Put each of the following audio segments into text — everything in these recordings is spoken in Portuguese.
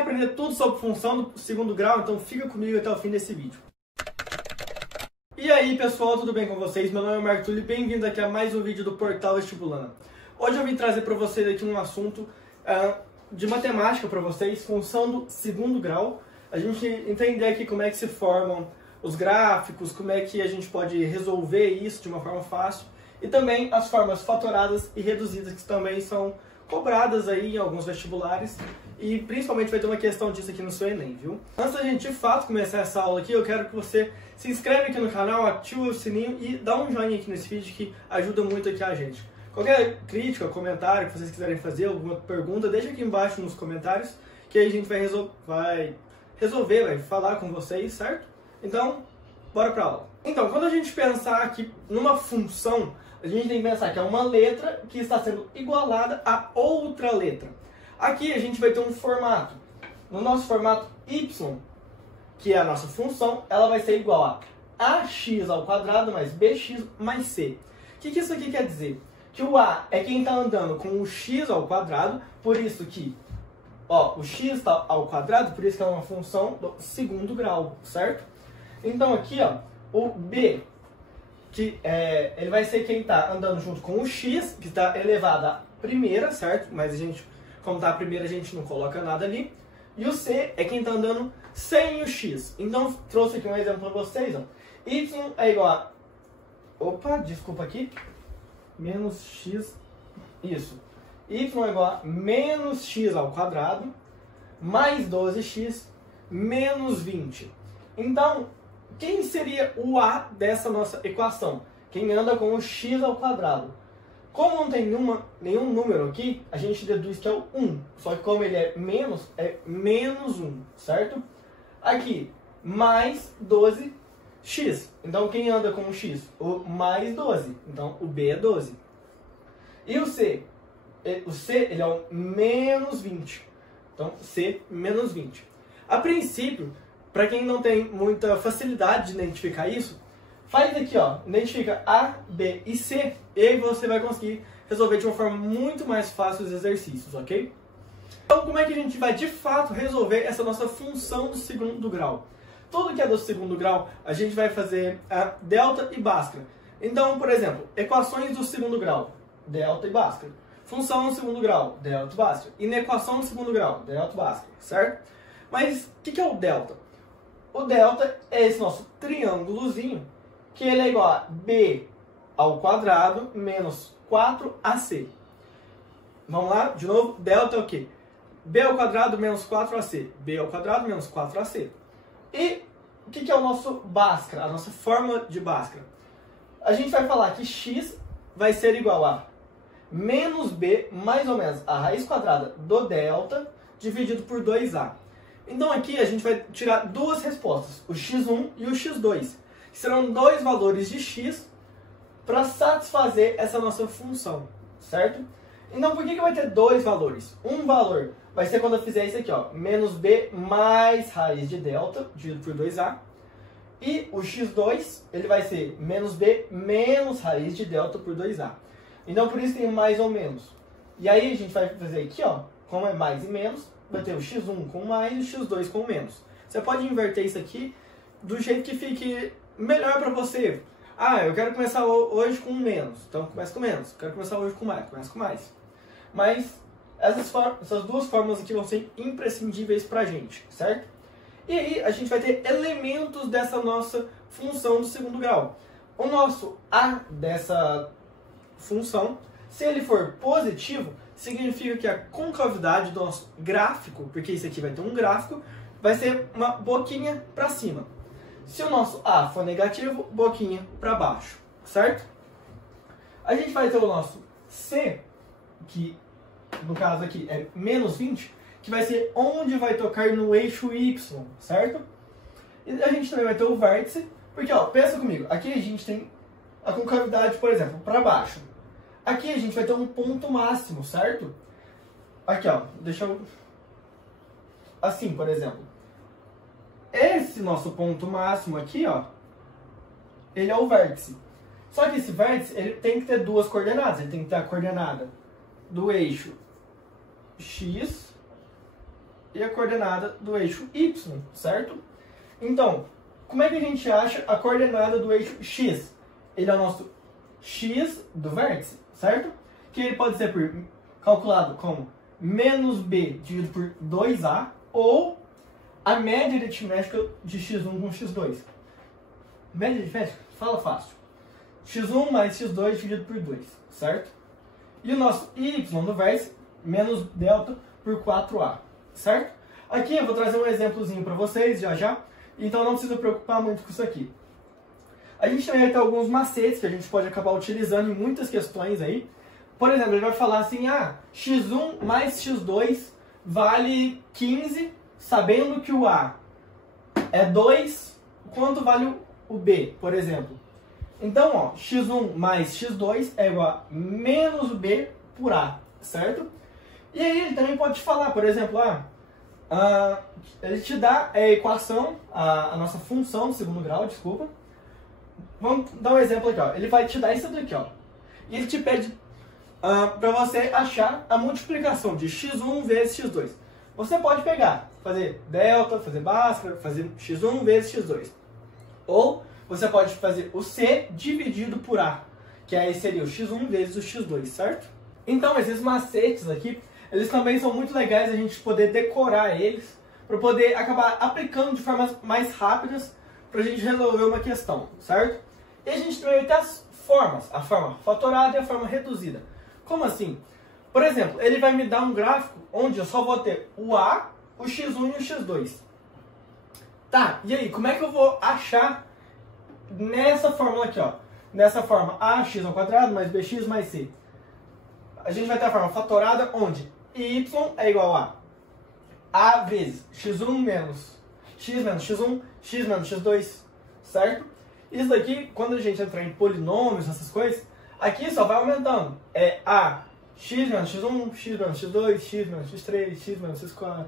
Aprender tudo sobre função do segundo grau, então fica comigo até o fim desse vídeo. E aí pessoal, tudo bem com vocês? Meu nome é Marco Túlio e bem-vindo aqui a mais um vídeo do Portal Vestibulando. Hoje eu vim trazer para vocês aqui um assunto de matemática para vocês, função do segundo grau. A gente entender aqui como é que se formam os gráficos, como é que a gente pode resolver isso de uma forma fácil. E também as formas fatoradas e reduzidas, que também são cobradas aí em alguns vestibulares. E principalmente vai ter uma questão disso aqui no seu Enem, viu? Antes da gente de fato começar essa aula aqui, eu quero que você se inscreva aqui no canal, ative o sininho e dá um joinha aqui nesse vídeo que ajuda muito aqui a gente. Qualquer crítica, comentário que vocês quiserem fazer, alguma pergunta, deixa aqui embaixo nos comentários, que aí a gente vai falar com vocês, certo? Então, bora pra aula. Então, quando a gente pensar aqui numa função, a gente tem que pensar que é uma letra que está sendo igualada a outra letra. Aqui a gente vai ter um formato. No nosso formato y, que é a nossa função, ela vai ser igual a ax ao quadrado mais bx mais c. O que isso aqui quer dizer? Que o a é quem está andando com o x ao quadrado, por isso que o x está ao quadrado, por isso que é uma função do segundo grau, certo? Então aqui, o b, que ele vai ser quem está andando junto com o x, que está elevado à primeira, certo? Mas a gente, como está a primeira, a gente não coloca nada ali. E o c é quem está andando sem o x. Então, trouxe aqui um exemplo para vocês. Y é igual a... Opa, desculpa aqui. Menos x... Isso. Y é igual a menos x ao quadrado mais 12x menos 20. Então, quem seria o a dessa nossa equação? Quem anda com o x ao quadrado. Como não tem nenhum número aqui, a gente deduz que é o 1. Só que como ele é menos 1, certo? Aqui, mais 12x. Então, quem anda com o x? O mais 12. Então, o b é 12. E o c? O c ele é o menos 20. Então, c menos 20. A princípio, para quem não tem muita facilidade de identificar isso, faz aqui, identifica A, B e C, e aí você vai conseguir resolver de uma forma muito mais fácil os exercícios, ok? Então, como é que a gente vai de fato resolver essa nossa função do segundo grau? Tudo que é do segundo grau, a gente vai fazer a delta e Bhaskara. Então, por exemplo, equações do segundo grau, delta e Bhaskara. Função do segundo grau, delta e Bhaskara. Inequação do segundo grau, delta e Bhaskara, certo? Mas o que é o delta? O delta é esse nosso triângulozinho, que ele é igual a b ao quadrado menos 4ac. Vamos lá? De novo, delta é o quê? b ao quadrado menos 4ac. b ao quadrado menos 4ac. E o que é o nosso Bhaskara, a nossa fórmula de Bhaskara? A gente vai falar que x vai ser igual a menos b mais ou menos a raiz quadrada do delta dividido por 2a. Então aqui a gente vai tirar duas respostas, o x1 e o x2, que serão dois valores de x para satisfazer essa nossa função, certo? Então por que vai ter dois valores? Um valor vai ser quando eu fizer isso aqui, menos b mais raiz de delta, dividido por 2a, e o x2 ele vai ser menos b menos raiz de delta por 2a. Então por isso tem mais ou menos. E aí a gente vai fazer aqui, como é mais e menos, vai ter o x1 com mais e o x2 com menos. Você pode inverter isso aqui do jeito que fique melhor para você. Eu quero começar hoje com menos, então começa com menos. Quero começar hoje com mais, começa com mais. Mas essas duas fórmulas aqui vão ser imprescindíveis para a gente, certo? E aí a gente vai ter elementos dessa nossa função do segundo grau. O nosso a dessa função, se ele for positivo, significa que a concavidade do nosso gráfico, porque isso aqui vai ter um gráfico, vai ser uma boquinha para cima. Se o nosso A for negativo, boquinha para baixo, certo? A gente vai ter o nosso C, que no caso aqui é menos 20, que vai ser onde vai tocar no eixo Y, certo? E a gente também vai ter o vértice, porque pensa comigo, aqui a gente tem a concavidade, por exemplo, para baixo. Aqui a gente vai ter um ponto máximo, certo? Aqui, deixa eu... Assim, por exemplo. Esse nosso ponto máximo aqui, ele é o vértice. Só que esse vértice, ele tem que ter duas coordenadas. Ele tem que ter a coordenada do eixo x e a coordenada do eixo y, certo? Então, como é que a gente acha a coordenada do eixo x? Ele é o nosso x do vértice, certo? Que ele pode ser calculado como menos b dividido por 2a ou a média aritmética de x1 com x2. Média aritmética? Fala fácil. x1 mais x2 dividido por 2, certo? E o nosso y do vértice, menos delta por 4a, certo? Aqui eu vou trazer um exemplozinho para vocês já, então não precisa preocupar muito com isso aqui. A gente também vai ter alguns macetes que a gente pode acabar utilizando em muitas questões aí. Por exemplo, ele vai falar assim, x1 mais x2 vale 15, sabendo que o a é 2, quanto vale o b, por exemplo? Então, ó, x1 mais x2 é igual a menos b por a, certo? E aí ele também pode te falar, por exemplo, ele te dá a equação, a nossa função do segundo grau, desculpa. Vamos dar um exemplo aqui, ó. Ele vai te dar isso daqui, ó. E ele te pede para você achar a multiplicação de x1 vezes x2. Você pode pegar, fazer delta, fazer Bhaskara, fazer x1 vezes x2. Ou você pode fazer o c dividido por a, que aí seria o x1 vezes o x2, certo? Então, esses macetes aqui, eles também são muito legais a gente poder decorar eles, para poder acabar aplicando de formas mais rápidas para a gente resolver uma questão, certo? E a gente também vai ter as formas, a forma fatorada e a forma reduzida. Como assim? Por exemplo, ele vai me dar um gráfico onde eu só vou ter o a, o x1 e o x2. Tá, e aí, como é que eu vou achar nessa fórmula aqui, ó? Nessa forma ax ao quadrado mais bx mais c. A gente vai ter a forma fatorada onde y é igual a vezes x1 menos x menos x1, x menos x2, certo? Isso daqui, quando a gente entrar em polinômios, essas coisas, aqui só vai aumentando. É a x menos x1, x menos x2, x menos x3, x menos x4.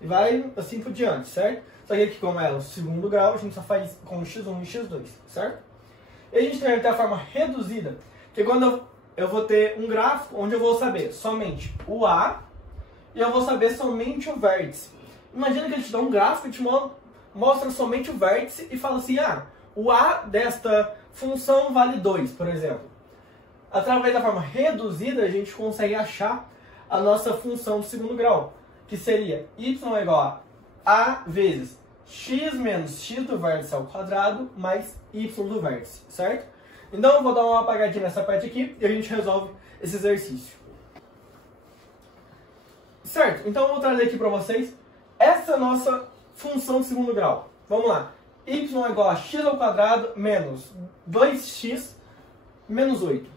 E vai assim por diante, certo? Só que aqui, como é o segundo grau, a gente só faz com x1 e x2, certo? E a gente também vai ter a forma reduzida, que é quando eu vou ter um gráfico onde eu vou saber somente o a e eu vou saber somente o vértice. Imagina que ele te dá um gráfico e te mostra somente o vértice e fala assim, o a desta função vale 2, por exemplo. Através da forma reduzida, a gente consegue achar a nossa função do segundo grau, que seria y é igual a vezes x menos x do vértice ao quadrado mais y do vértice, certo? Então eu vou dar uma apagadinha nessa parte aqui e a gente resolve esse exercício. Certo? Então eu vou trazer aqui para vocês essa nossa função de segundo grau. Vamos lá. Y é igual a x ao quadrado menos 2x menos 8.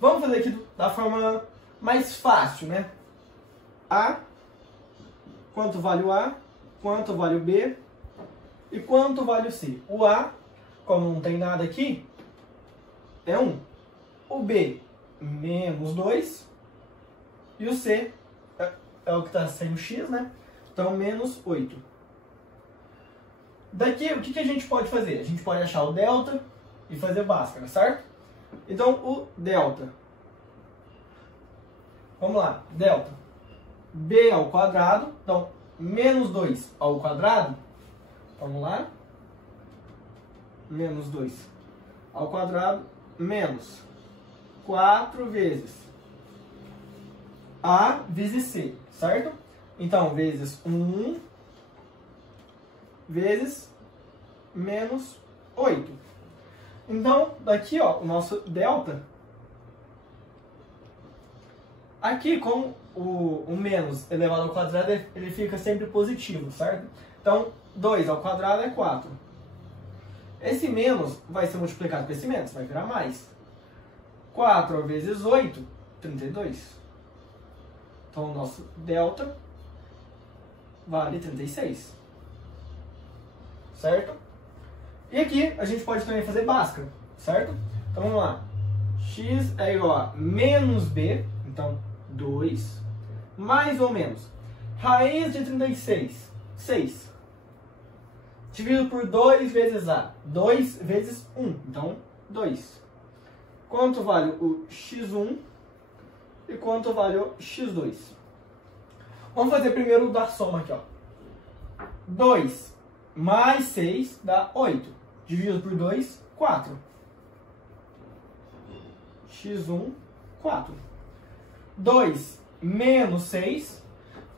Vamos fazer aqui da forma mais fácil, né? A, quanto vale o A, quanto vale o B e quanto vale o C. O A, como não tem nada aqui, é 1. O B, menos 2. E o C é o que está sendo x, né? Então, menos 8. Daqui, o que a gente pode fazer? A gente pode achar o delta e fazer Bhaskara, certo? Então, o delta. Vamos lá. Delta. B ao quadrado. Então, menos 2 ao quadrado. Vamos lá. Menos 2 ao quadrado. Menos 4 vezes A vezes C, certo? Então, vezes 1 vezes menos 8. Então, daqui, ó, o nosso delta. Aqui, como o menos elevado ao quadrado, ele fica sempre positivo, certo? Então, 2 ao quadrado é 4. Esse menos vai ser multiplicado com esse menos, vai virar mais. 4 vezes 8, 32. Então, o nosso delta vale 36. Certo? E aqui a gente pode também fazer Bhaskara, certo? Então vamos lá. X é igual a menos B, então 2, mais ou menos. Raiz de 36, 6. Dividido por 2 vezes A. 2 vezes 1, então 2. Quanto vale o x1 e quanto vale o x2? Vamos fazer primeiro o da soma aqui, ó. 2 mais 6 dá 8. Dividido por 2, 4. x1, 4. 2 menos 6.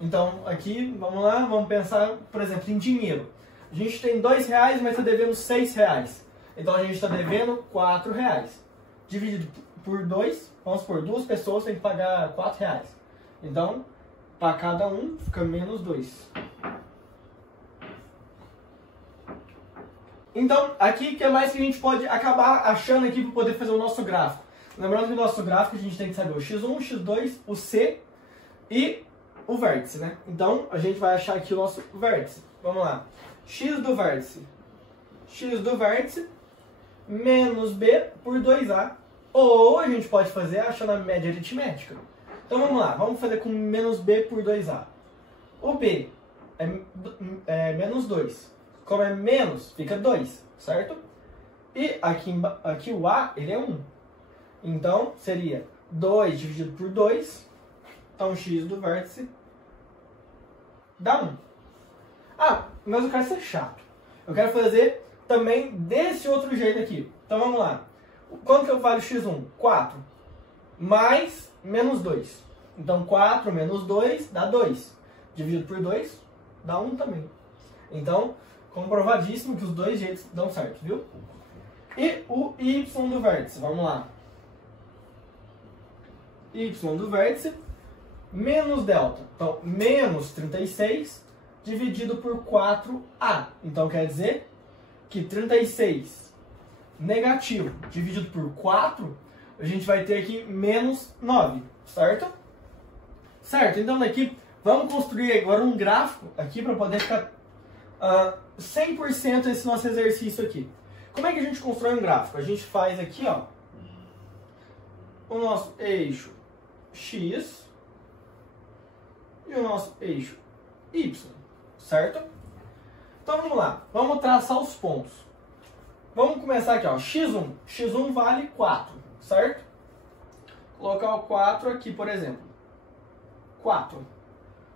Então, aqui, vamos lá, vamos pensar, por exemplo, em dinheiro. A gente tem R$2, mas está devendo R$6. Então, a gente está devendo R$4. Dividido por 2, vamos supor, 2 pessoas têm que pagar R$4. Então, para cada um, fica menos 2. Então, aqui, o que mais que a gente pode acabar achando aqui para poder fazer o nosso gráfico? Lembrando que o nosso gráfico a gente tem que saber o x1, o x2, o c e o vértice, né? Então, a gente vai achar aqui o nosso vértice. Vamos lá. X do vértice menos b por 2a. Ou a gente pode fazer achando a média aritmética. Então, vamos lá. Vamos fazer com menos b por 2a. O b é menos 2. Como é menos, fica 2, certo? E aqui o a, ele é 1. Então, seria 2 dividido por 2. Então, x do vértice dá 1. Ah, mas eu quero ser chato. Eu quero fazer também desse outro jeito aqui. Então, vamos lá. Quanto que eu falo x1? 4. Mais menos 2. Então, 4 menos 2 dá 2. Dividido por 2 dá 1 também. Então, comprovadíssimo que os dois jeitos dão certo, viu? E o y do vértice, vamos lá. Y do vértice menos delta. Então, menos 36 dividido por 4a. Então, quer dizer que 36 negativo dividido por 4, a gente vai ter aqui menos 9, certo? Certo, então daqui vamos construir agora um gráfico aqui para poder ficar 100% esse nosso exercício aqui. Como é que a gente constrói um gráfico? A gente faz aqui, ó, o nosso eixo x e o nosso eixo y, certo? Então vamos lá, vamos traçar os pontos. Vamos começar aqui, ó, x1. x1 vale 4, certo? Vou colocar o 4 aqui, por exemplo. 4.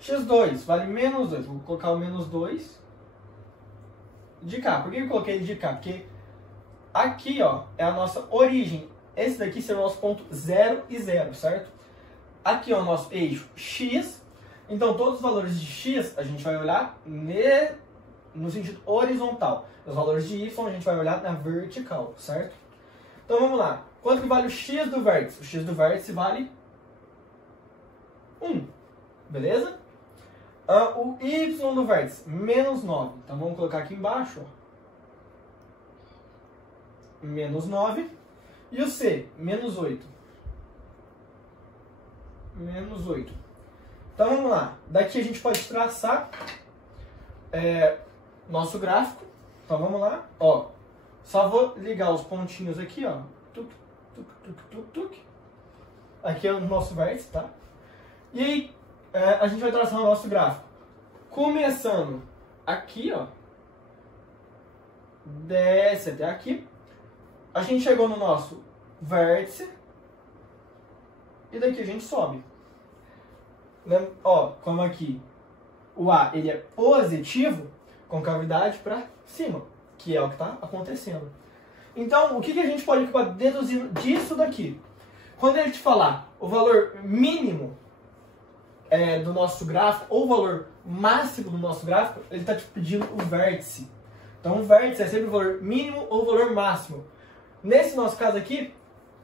x2 vale menos 2. Vou colocar o menos 2 de cá. Por que eu coloquei ele de cá? Porque aqui, ó, é a nossa origem. Esse daqui será o nosso ponto 0 e 0, certo? Aqui é o nosso eixo x. Então, todos os valores de x a gente vai olhar no sentido horizontal. Os valores de y a gente vai olhar na vertical, certo? Então, vamos lá. Quanto que vale o x do vértice? O x do vértice vale 1. Beleza? O y do vértice, menos 9. Então, vamos colocar aqui embaixo, ó. Menos 9. E o c, menos 8. Menos 8. Então, vamos lá. Daqui a gente pode traçar nosso gráfico. Então, vamos lá. Ó, só vou ligar os pontinhos aqui, ó. Tuc, tuc, tuc, tuc, tuc. Aqui é o nosso vértice, tá? E aí, a gente vai traçar o nosso gráfico. Começando aqui, ó. Desce até aqui. A gente chegou no nosso vértice. E daqui a gente sobe. Ó, como aqui o A ele é positivo, concavidade para cima, que é o que está acontecendo. Então, o que a gente pode acabar deduzindo disso daqui? Quando ele te falar o valor mínimo do nosso gráfico, ou o valor máximo do nosso gráfico, ele está te pedindo o vértice. Então, o vértice é sempre o valor mínimo ou o valor máximo. Nesse nosso caso aqui,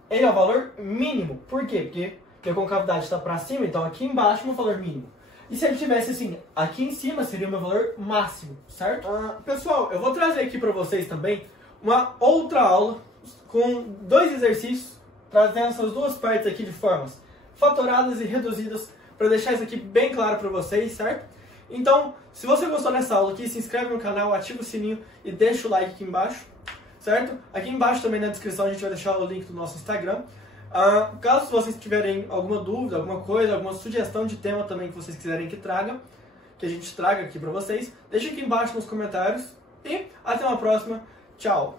ele é o valor mínimo. Por quê? Porque a concavidade está para cima, então aqui embaixo é o valor mínimo. E se ele tivesse assim, aqui em cima seria o meu valor máximo, certo? Pessoal, eu vou trazer aqui para vocês também uma outra aula com 2 exercícios, trazendo essas duas partes aqui de formas fatoradas e reduzidas, para deixar isso aqui bem claro para vocês, certo? Então, se você gostou dessa aula aqui, se inscreve no canal, ativa o sininho e deixa o like aqui embaixo, certo? Aqui embaixo também na descrição a gente vai deixar o link do nosso Instagram. Caso vocês tiverem alguma dúvida, alguma coisa, alguma sugestão de tema também que vocês quiserem que a gente traga aqui para vocês, deixa aqui embaixo nos comentários e até uma próxima. Tchau!